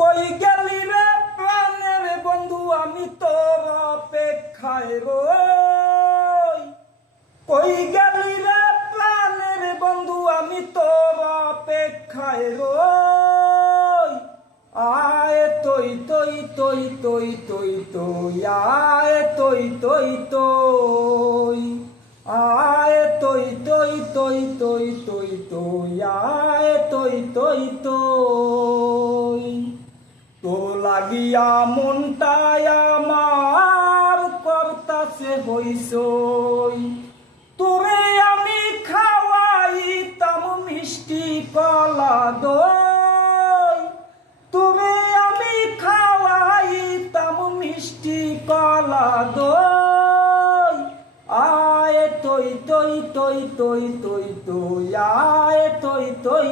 কই গেলি রে প্রাণের বন্ধু আমি তোর অপেক্ষায় রই। কই গেলি রে প্রাণের বন্ধু আমি তোর অপেক্ষায় রই। আয় তৈ তৈ তৈ তৈ তৈ তৈ আয় তৈ তৈ তৈ আয় তৈ তৈ তৈ তৈ তৈ তৈ আয় তৈ তৈ তৈ। তো লাগিয়া মনটায় আমার করতাছে হইসই। তোরে আমি খাওয়াইতাম মিষ্টি কলা দই। তোরে আমি খাওয়াইতাম মিষ্টি কলা দই। আয় তৈ তৈ তৈ তৈ তৈ তৈ আয় তৈ তৈ